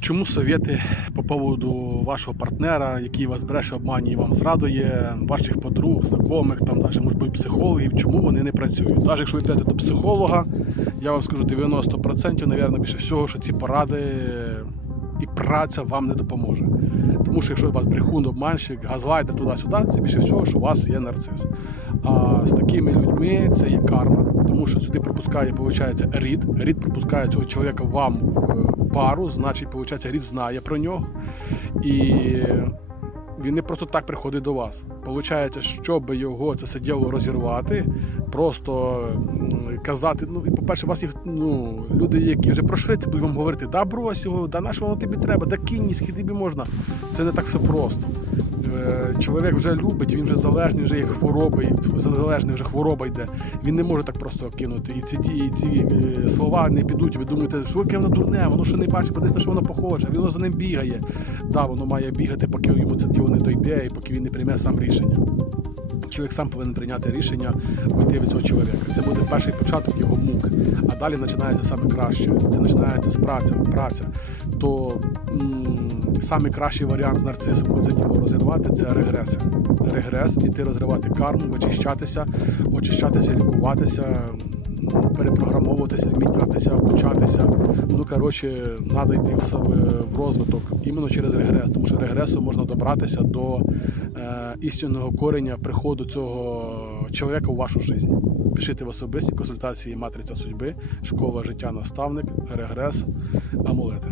Чому совєти по поводу вашого партнера, який вас бреше, обманює, вам зрадує, ваших подруг, знайомих, там навіть може бути психологів, чому вони не працюють? Навіть якщо ви йдете до психолога, я вам скажу 90%, навірно, більше всього, що ці поради і праця вам не допоможе. Тому що якщо у вас брехун, обманщик, газлайтер туди-сюди, це більше всього, що у вас є нарцис. А з такими людьми це є карма, тому що сюди пропускає, виходить, рід. Рід пропускає цього чоловіка вам в е, пару, значить, виходить, рід знає про нього. І він не просто так приходить до вас. Получається, щоб його це все діло розірвати, просто казати. Ну, і по-перше, вас їх ну, люди, які вже пройшли це, будуть вам говорити, да брось його, да на що воно тобі треба, да кинь, скільки тобі можна. Це не так все просто. Е, Чоловік вже любить, він вже залежний, вже є хвороби, залежний вже хвороба йде. Він не може так просто кинути. І ці дії, і ці е, слова не підуть. Ви думаєте, що яке воно дурне, воно що не бачить, подивись, на що воно похоже, воно за ним бігає. Да, воно має бігати, поки йому це діло не дойде, і поки він не прийме сам рішення. Чоловік сам повинен прийняти рішення уйти від цього чоловіка. Це буде перший початок його мук. А далі починається саме краще. Це починається з праці, праця. То самий кращий варіант з нарцисом, коли це діло розірвати, це регрес. Регрес, іти розривати карму, очищатися, очищатися, лікуватися, перепрограмовуватися, мінятися, обучатися. Ну коротше, треба йти в, розвиток іменно через регрес, тому що регресом можна добратися до е, істинного кореня приходу цього чоловіка у вашу життя. Пишіть в особисті консультації Матриця судьби, школа життя, наставник, регрес, амулети.